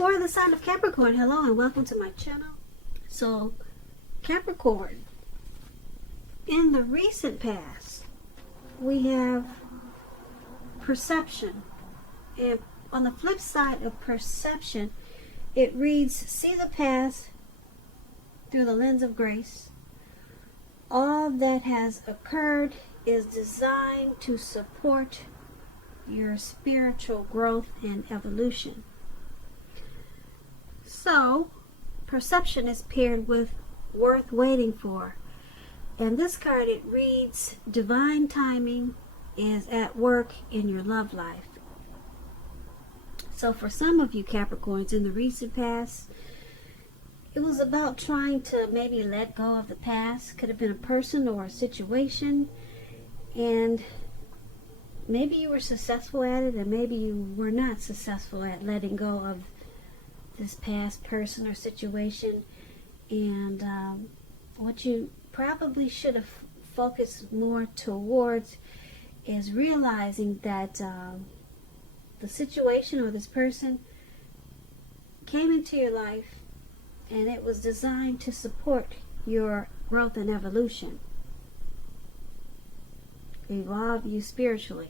For the sign of Capricorn, hello and welcome to my channel. So, Capricorn, in the recent past, we have perception. And on the flip side of perception, it reads, see the past through the lens of grace. All that has occurred is designed to support your spiritual growth and evolution. So, perception is paired with worth waiting for. And this card, it reads, divine timing is at work in your love life. So for some of you Capricorns in the recent past, it was about trying to maybe let go of the past. Could have been a person or a situation. And maybe you were successful at it, and maybe you were not successful at letting go of this past person or situation. And what you probably should have focused more towards is realizing that the situation or this person came into your life and it was designed to support your growth and evolution, evolve you spiritually.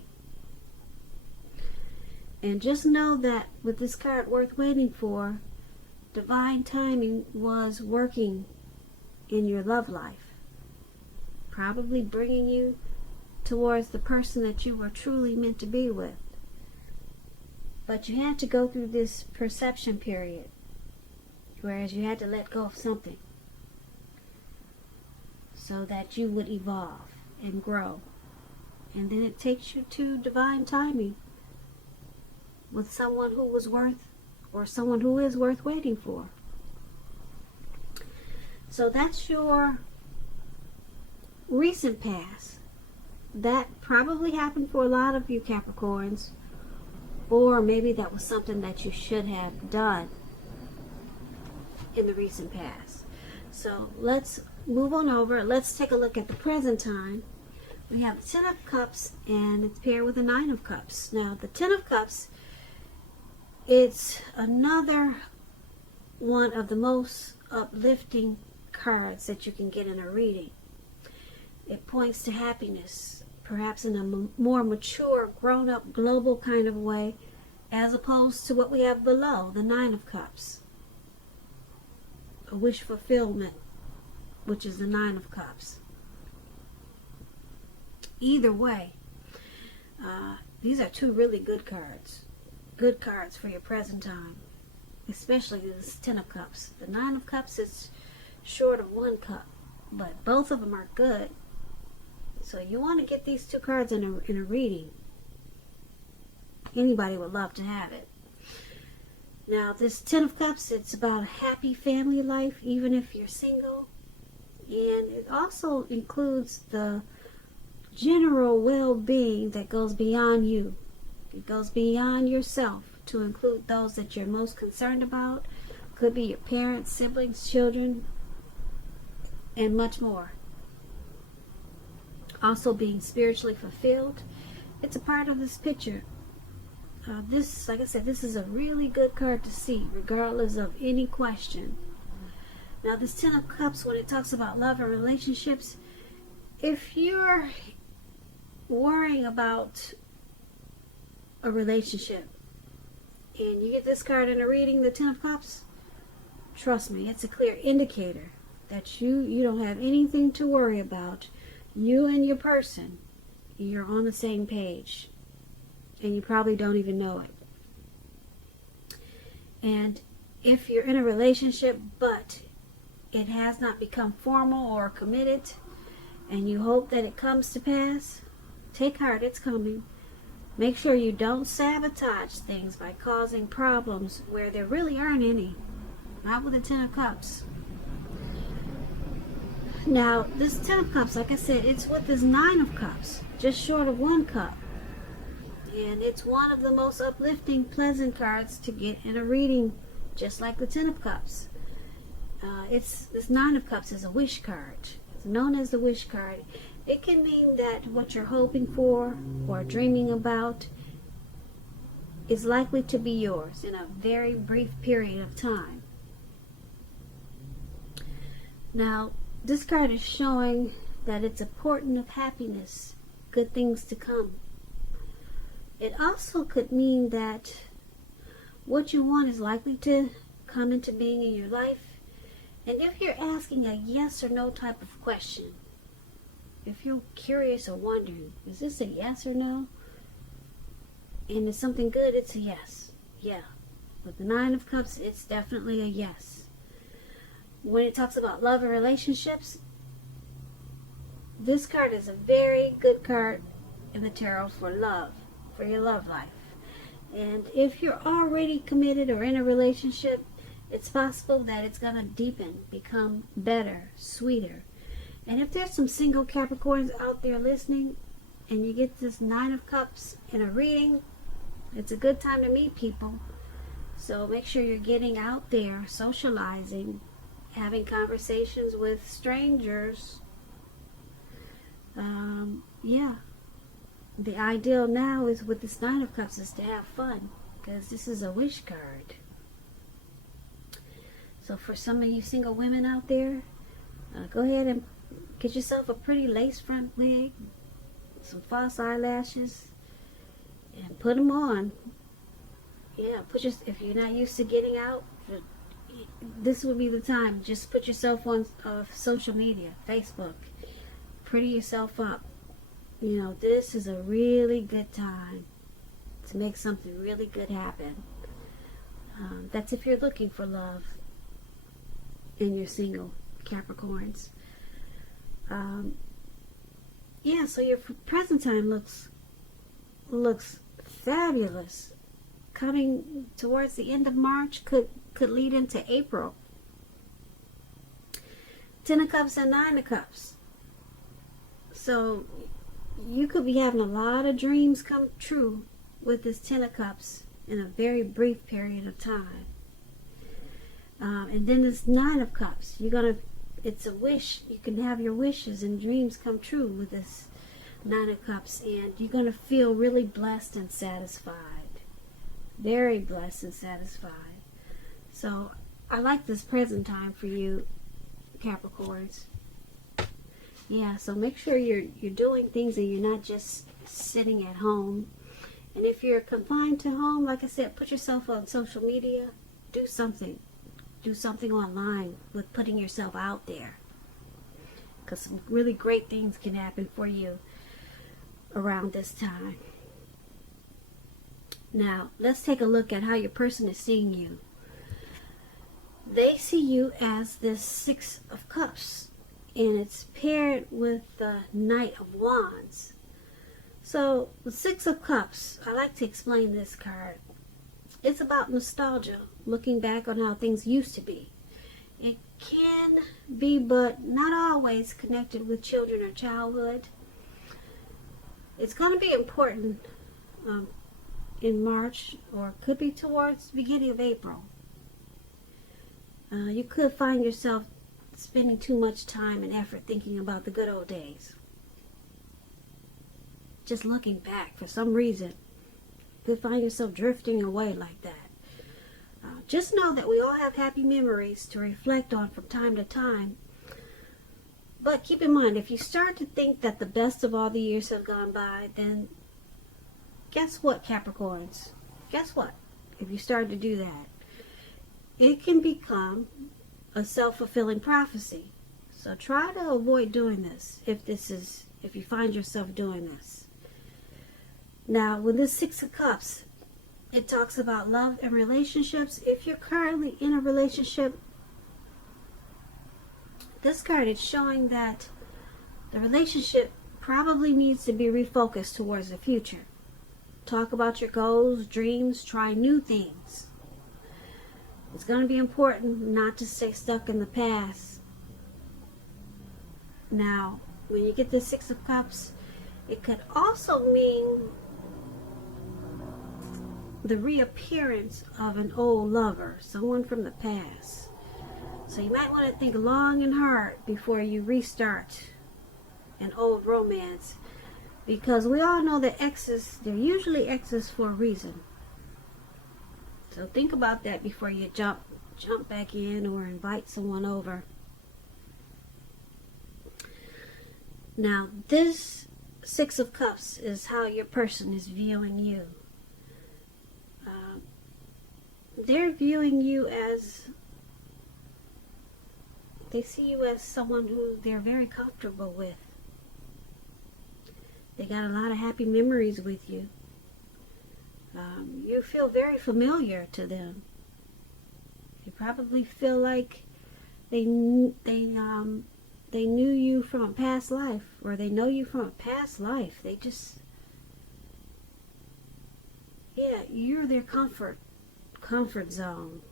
And just know that with this card, worth waiting for, divine timing was working in your love life, probably bringing you towards the person that you were truly meant to be with. But you had to go through this perception period, whereas you had to let go of something so that you would evolve and grow. And then it takes you to divine timing with someone who was worth, or someone who is worth waiting for. So that's your recent past. That probably happened for a lot of you Capricorns, or maybe that was something that you should have done in the recent past. So let's move on over. Let's take a look at the present time. We have the Ten of Cups, and it's paired with the Nine of Cups. Now, the Ten of Cups, it's another one of the most uplifting cards that you can get in a reading. It points to happiness, perhaps in a more mature, grown-up, global kind of way, as opposed to what we have below, the Nine of Cups. A wish fulfillment, which is the Nine of Cups. Either way, these are two really good cards. Good cards for your present time, especially this Ten of Cups. The Nine of Cups is short of one cup, but both of them are good. So you want to get these two cards in a reading. Anybody would love to have it. Now, this Ten of Cups, it's about a happy family life, even if you're single. And it also includes the general well-being that goes beyond you. It goes beyond yourself to include those that you're most concerned about. Could be your parents, siblings, children, and much more. Also being spiritually fulfilled. It's a part of this picture. This, like I said, this is a really good card to see, regardless of any question. Now, this Ten of Cups, when it talks about love and relationships, if you're worrying about a relationship and you get this card in a reading, the Ten of Cups, trust me, it's a clear indicator that you don't have anything to worry about. You and your person, you're on the same page, and you probably don't even know it. And if you're in a relationship but it has not become formal or committed, and you hope that it comes to pass, take heart, it's coming. Make sure you don't sabotage things by causing problems where there really aren't any. Not with the Ten of Cups. Now, this Ten of Cups, like I said, it's with this Nine of Cups, just short of one cup. And it's one of the most uplifting, pleasant cards to get in a reading, just like the Ten of Cups. This Nine of Cups is a wish card. It's known as the wish card. It can mean that what you're hoping for or dreaming about is likely to be yours in a very brief period of time. Now, this card is showing that it's a portent of happiness, good things to come. It also could mean that what you want is likely to come into being in your life. And if you're asking a yes or no type of question, if you're curious or wondering, is this a yes or no? And it's something good, it's a yes. Yeah. With the Nine of Cups, it's definitely a yes. When it talks about love and relationships, this card is a very good card in the tarot for love, for your love life. And if you're already committed or in a relationship, it's possible that it's going to deepen, become better, sweeter. And if there's some single Capricorns out there listening, and you get this Nine of Cups in a reading, it's a good time to meet people. So make sure you're getting out there, socializing, having conversations with strangers. Yeah. The ideal now is with this Nine of Cups is to have fun, because this is a wish card. So for some of you single women out there, go ahead and get yourself a pretty lace front wig, some false eyelashes, and put them on. Yeah, if you're not used to getting out, this would be the time. Just put yourself on social media, Facebook, pretty yourself up. You know, this is a really good time to make something really good happen. That's if you're looking for love and you're single, Capricorns. Yeah, so your present time looks fabulous. Coming towards the end of March could lead into April. 10 of Cups and 9 of Cups. So you could be having a lot of dreams come true with this 10 of Cups in a very brief period of time. And then this 9 of Cups. It's a wish. You can have your wishes and dreams come true with this 9 of Cups. And you're going to feel really blessed and satisfied. Very blessed and satisfied. So I like this present time for you, Capricorns. Yeah, so make sure you're doing things and you're not just sitting at home. And if you're confined to home, like I said, put yourself on social media. Do something. Do something online with putting yourself out there. Because some really great things can happen for you around this time. Now, let's take a look at how your person is seeing you. They see you as this 6 of Cups. And it's paired with the Knight of Wands. So, the 6 of Cups, I like to explain this card. It's about nostalgia, looking back on how things used to be. It can be, but not always, connected with children or childhood. It's going to be important in March, or could be towards the beginning of April. You could find yourself spending too much time and effort thinking about the good old days. Just looking back for some reason. You could find yourself drifting away like that. Just know that we all have happy memories to reflect on from time to time. But keep in mind, if you start to think that the best of all the years have gone by, then guess what, Capricorns? Guess what? If you start to do that, it can become a self-fulfilling prophecy. So try to avoid doing this if you find yourself doing this. Now, with this 6 of Cups, it talks about love and relationships. If you're currently in a relationship, this card is showing that the relationship probably needs to be refocused towards the future. Talk about your goals, dreams, try new things. It's going to be important not to stay stuck in the past. Now, when you get the 6 of Cups, it could also mean the reappearance of an old lover, someone from the past. So you might want to think long and hard before you restart an old romance, because we all know that exes, they're usually exes for a reason. So think about that before you jump back in or invite someone over. Now, this Six of Cups is how your person is viewing you. They're viewing you as, they see you as someone who they're very comfortable with. They got a lot of happy memories with you. You feel very familiar to them. You probably feel like they knew you from a past life, or they know you from a past life. They just, yeah, you're their comfort zone.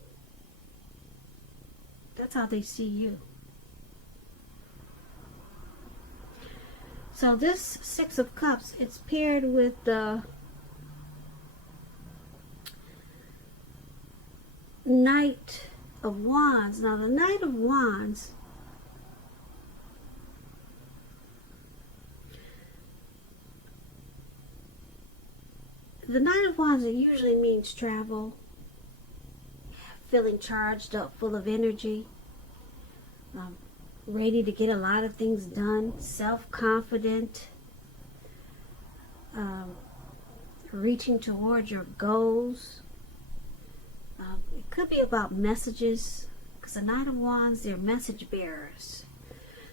That's how they see you. So this Six of Cups, it's paired with the Knight of Wands. Now the Knight of Wands, it usually means travel, feeling charged up, full of energy, ready to get a lot of things done, self-confident, reaching toward your goals. It could be about messages, because the Knight of Wands, they're message bearers.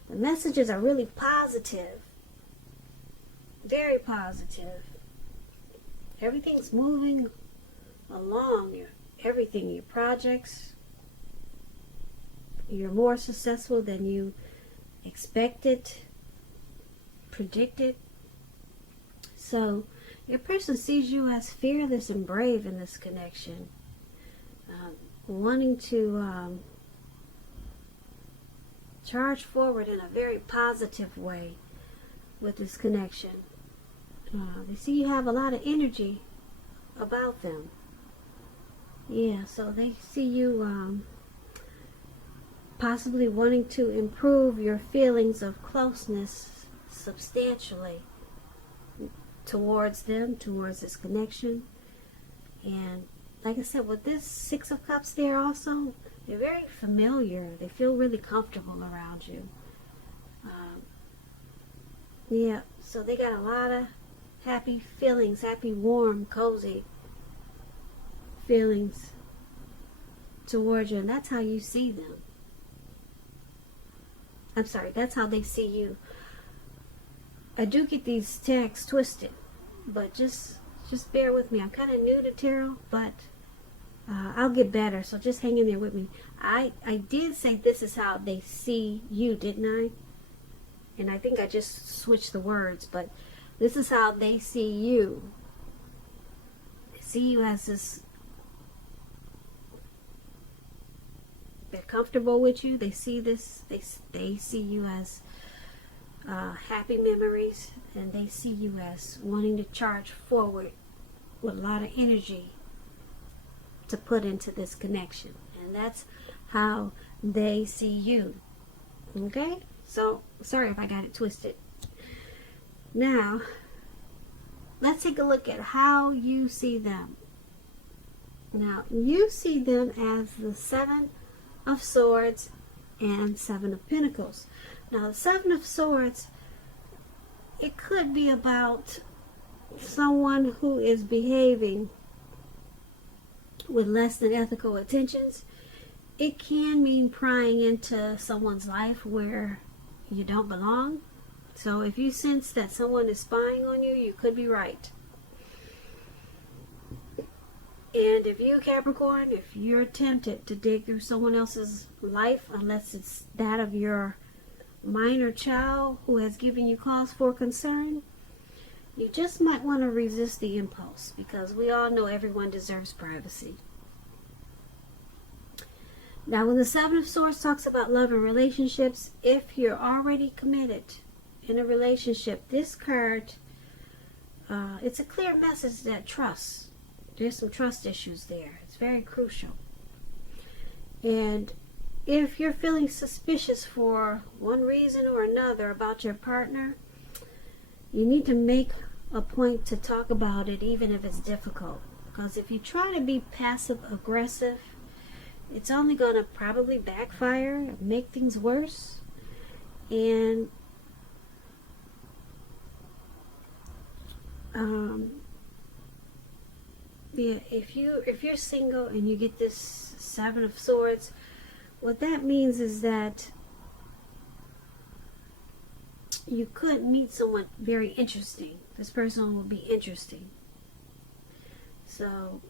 The messages are really positive, very positive. Everything's moving along, your projects. You're more successful than you expected, predicted. So your person sees you as fearless and brave in this connection, wanting to charge forward in a very positive way with this connection. They see you have a lot of energy about them. Yeah, so they see you possibly wanting to improve your feelings of closeness substantially towards them, towards this connection. And like I said, with this Six of Cups there also, they're very familiar. They feel really comfortable around you. Yeah, so they got a lot of happy feelings, happy, warm, cozy feelings towards you, and that's how you see them. I'm sorry, that's how they see you. I do get these texts twisted, but just bear with me. I'm kind of new to tarot, but I'll get better, so just hang in there with me. I did say this is how they see you, didn't I? And I think I just switched the words, but this is how they see you. They see you as this, they're comfortable with you. They see this, they see you as happy memories, and they see you as wanting to charge forward with a lot of energy to put into this connection. And that's how they see you. Okay? So, sorry if I got it twisted. Now, let's take a look at how you see them. Now, you see them as the Seven of Swords and Seven of Pentacles. Now, the Seven of Swords, it could be about someone who is behaving with less than ethical intentions. It can mean prying into someone's life where you don't belong. So if you sense that someone is spying on you, you could be right. And if you, Capricorn, if you're tempted to dig through someone else's life, unless it's that of your minor child who has given you cause for concern, you just might want to resist the impulse, because we all know everyone deserves privacy. Now, when the Seven of Swords talks about love and relationships, if you're already committed in a relationship, this card, it's a clear message that trust. There's some trust issues there. It's very crucial. And if you're feeling suspicious for one reason or another about your partner, you need to make a point to talk about it, even if it's difficult. Because if you try to be passive aggressive, it's only going to probably backfire, make things worse. And yeah, if you're single and you get this Seven of Swords, what that means is that you could meet someone very interesting. This person will be interesting. So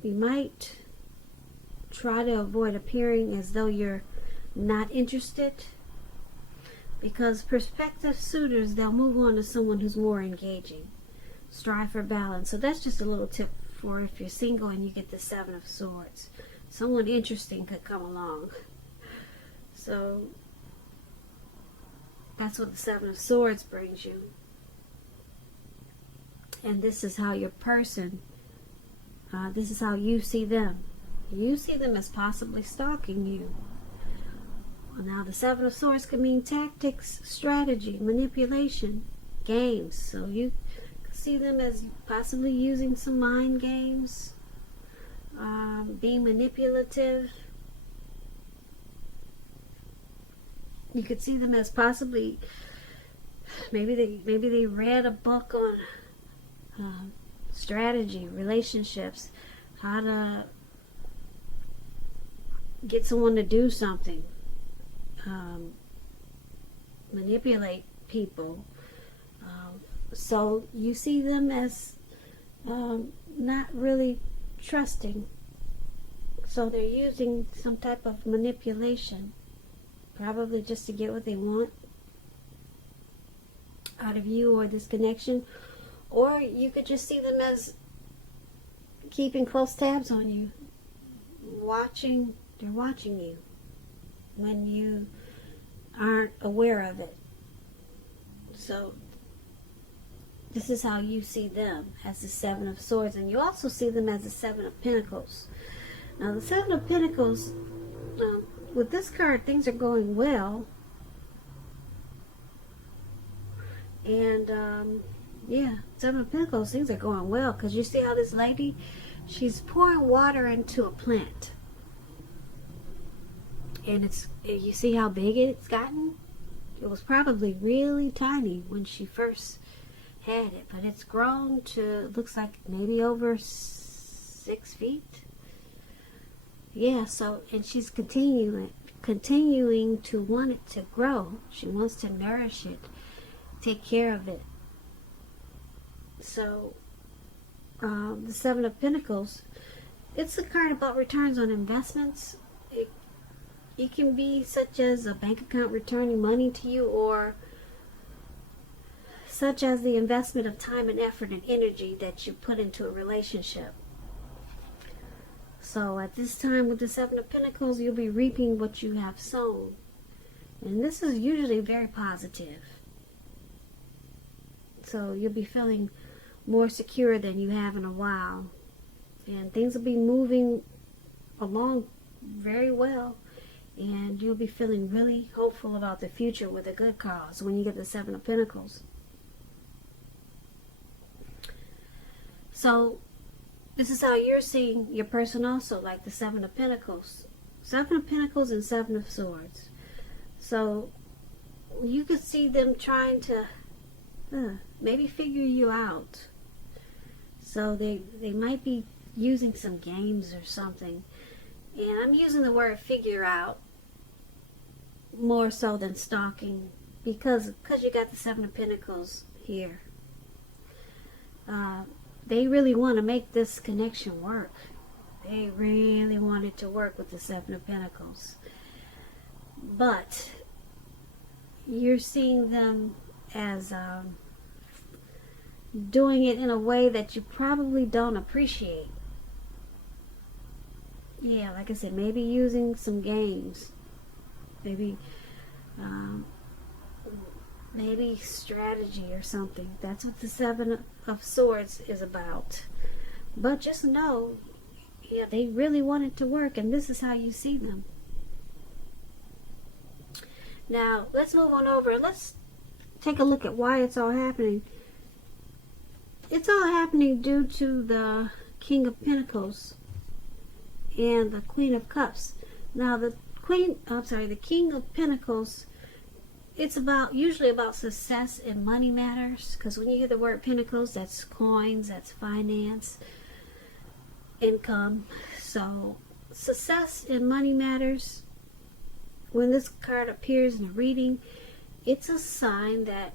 you might try to avoid appearing as though you're not interested, because prospective suitors, they'll move on to someone who's more engaging. Strive for balance. So that's just a little tip for if you're single and you get the Seven of Swords. Someone interesting could come along. So that's what the Seven of Swords brings you. And this is how your person, this is how you see them. You see them as possibly stalking you. Well, now the Seven of Swords could mean tactics, strategy, manipulation, games. So you see them as possibly using some mind games, being manipulative. You could see them as possibly, maybe they read a book on strategy, relationships, how to get someone to do something, manipulate people. So you see them as not really trusting. So they're using some type of manipulation, probably just to get what they want out of you or this connection. Or you could just see them as keeping close tabs on you, they're watching you when you aren't aware of it. So this is how you see them, as the Seven of Swords. And you also see them as the Seven of Pentacles. Now the Seven of Pentacles, with this card, things are going well. And yeah, Seven of Pentacles, things are going well. Because you see how this lady, she's pouring water into a plant. And you see how big it's gotten? It was probably really tiny when she first had it, but it's grown to, looks like maybe over 6 feet. Yeah, so, and she's continuing to want it to grow. She wants to nourish it, take care of it. So the Seven of Pentacles, it's a card about returns on investments. It can be such as a bank account returning money to you, or such as the investment of time and effort and energy that you put into a relationship. So at this time with the Seven of Pentacles, you'll be reaping what you have sown. And this is usually very positive. So you'll be feeling more secure than you have in a while. And things will be moving along very well. And you'll be feeling really hopeful about the future with a good cause when you get the Seven of Pentacles. So this is how you're seeing your person also, like the Seven of Pentacles. Seven of Pentacles and Seven of Swords. So you could see them trying to maybe figure you out. So they might be using some games or something. And I'm using the word figure out more so than stalking, because you got the Seven of Pentacles here. They really want to make this connection work. They really want it to work with the Seven of Pentacles. But you're seeing them as doing it in a way that you probably don't appreciate. Yeah, like I said, maybe using some games. Maybe maybe strategy or something. That's what the Seven of Swords is about. But just know, yeah, they really want it to work, and this is how you see them. Now, let's move on over and let's take a look at why it's all happening. It's all happening due to the King of Pentacles and the Queen of Cups. Now the King of Pentacles, it's usually about success in money matters, because when you hear the word Pentacles, that's coins, that's finance, income. So success in money matters. When this card appears in a reading, it's a sign that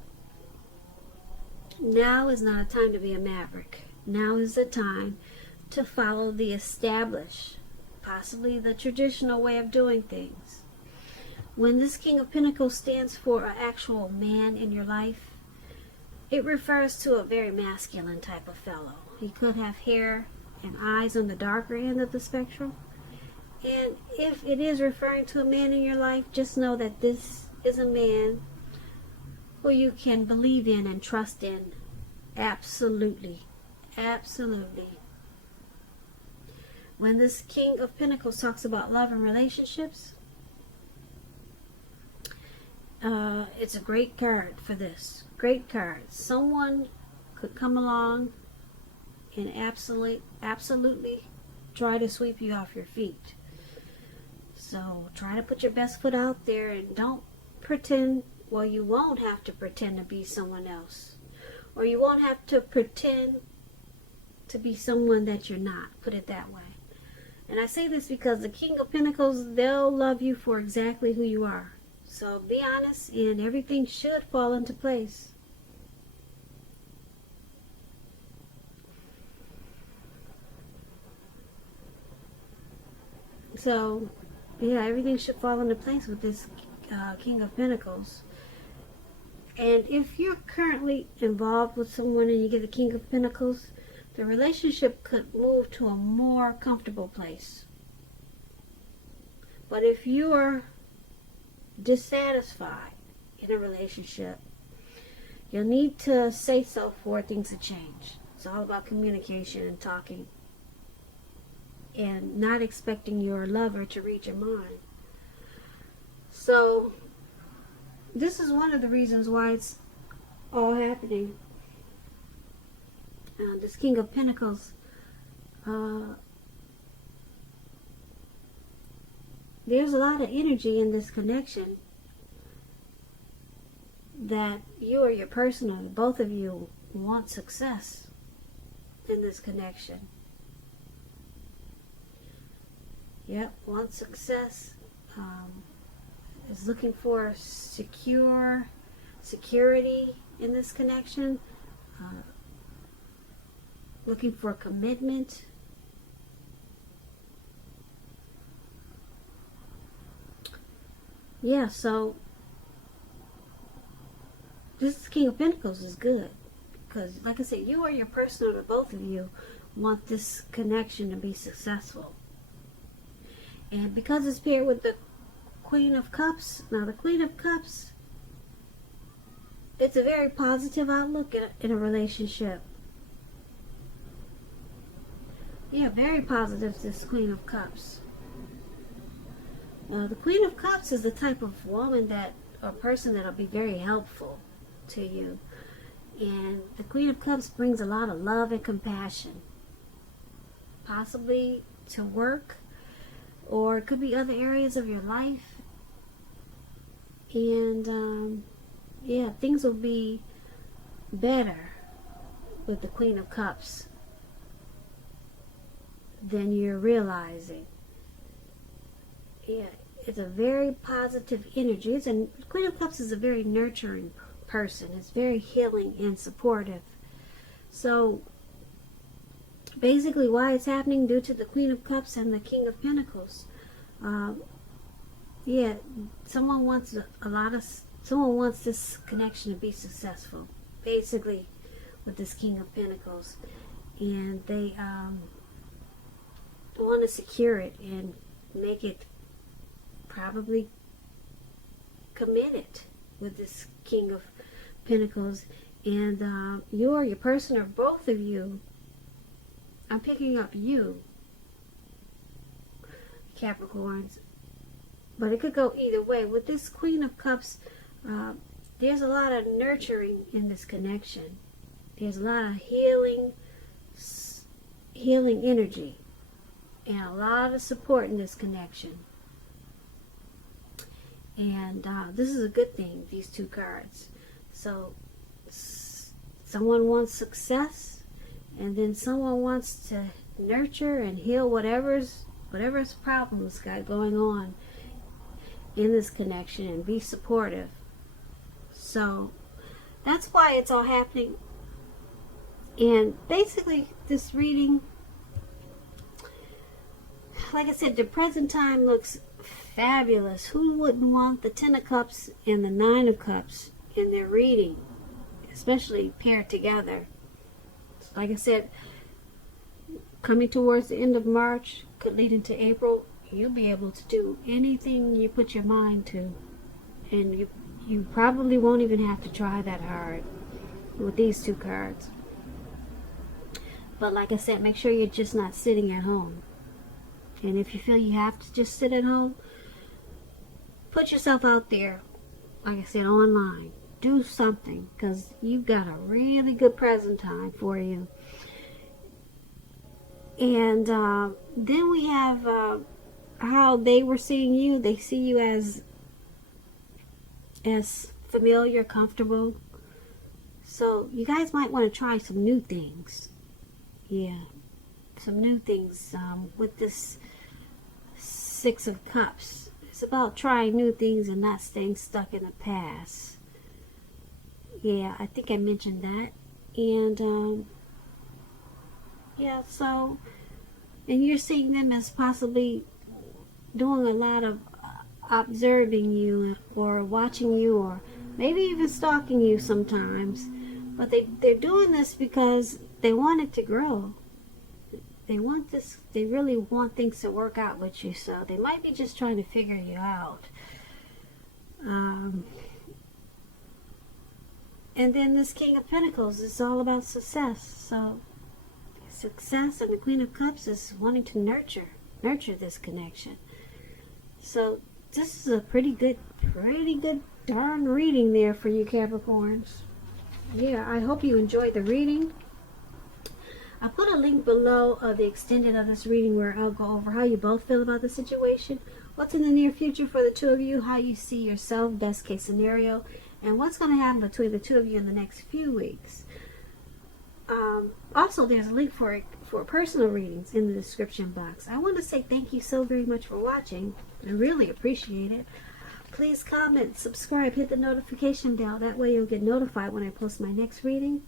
now is not a time to be a maverick. Now is the time to follow the established, possibly the traditional way of doing things. When this King of Pentacles stands for an actual man in your life, it refers to a very masculine type of fellow. He could have hair and eyes on the darker end of the spectrum. And if it is referring to a man in your life, just know that this is a man who you can believe in and trust in. Absolutely. Absolutely. When this King of Pentacles talks about love and relationships, it's a great card for this. Great card. Someone could come along and absolutely try to sweep you off your feet. So try to put your best foot out there and don't pretend. Well, you won't have to pretend to be someone else. Or you won't have to pretend to be someone that you're not. Put it that way. And I say this because the King of Pentacles, they'll love you for exactly who you are. So be honest and everything should fall into place. So, yeah, everything should fall into place with this King of Pentacles. And if you're currently involved with someone and you get the King of Pentacles, the relationship could move to a more comfortable place. But if you're dissatisfied in a relationship, you'll need to say so for things to change. It's all about communication and talking, and not expecting your lover to read your mind. So this is one of the reasons why it's all happening. This King of Pentacles, there's a lot of energy in this connection that you or your person, or both of you, want success in this connection. Yep, want success, is looking for security in this connection, looking for commitment. Yeah, so this King of Pentacles is good because, like I said, you or your person, or both of you, want this connection to be successful. And because it's paired with the Queen of Cups, now the Queen of Cups, it's a very positive outlook in a relationship. Yeah, very positive, this Queen of Cups. The Queen of Cups is the type of woman or person that'll be very helpful to you. And the Queen of Cups brings a lot of love and compassion. Possibly to work, or it could be other areas of your life. And yeah, things will be better with the Queen of Cups than you're realizing. Yeah, it's a very positive energy. Queen of Cups is a very nurturing person. It's very healing and supportive. So basically why it's happening, due to the Queen of Cups and the King of Pentacles. Yeah, someone wants this connection to be successful, basically, with this King of Pentacles, and they want to secure it and make it probably committed with this King of Pentacles. And you or your person, or both of you, I'm picking up you, Capricorns, but it could go either way. With this Queen of Cups, there's a lot of nurturing in this connection. There's a lot of healing healing energy and a lot of support in this connection. And this is a good thing, these two cards. So someone wants success, and then someone wants to nurture and heal whatever's problems got going on in this connection and be supportive. So that's why it's all happening. And basically this reading, like I said, the present time looks fabulous. Who wouldn't want the 10 of Cups and the 9 of Cups in their reading, especially paired together? Like I said, coming towards the end of March, could lead into April, you'll be able to do anything you put your mind to. And you probably won't even have to try that hard with these two cards. But like I said, make sure you're just not sitting at home. And if you feel you have to just sit at home, put yourself out there, like I said, online. Do something, because you've got a really good present time for you. And then we have how they were seeing you. They see you as familiar, comfortable. So you guys might want to try some new things. Yeah, some new things with this 6 of Cups. It's about trying new things and not staying stuck in the past. Yeah, I think I mentioned that. And yeah, so, and you're seeing them as possibly doing a lot of observing you or watching you or maybe even stalking you sometimes. But they're doing this because they want it to grow. They want this, they really want things to work out with you. So they might be just trying to figure you out. And then this King of Pentacles is all about success. So success, and the Queen of Cups is wanting to nurture this connection. So this is a pretty good darn reading there for you Capricorns. Yeah, I hope you enjoyed the reading. I put a link below of the extended of this reading where I'll go over how you both feel about the situation, what's in the near future for the two of you, how you see yourself, best case scenario, and what's going to happen between the two of you in the next few weeks. Also, there's a link for personal readings in the description box. I want to say thank you so very much for watching. I really appreciate it. Please comment, subscribe, hit the notification bell. That way you'll get notified when I post my next reading.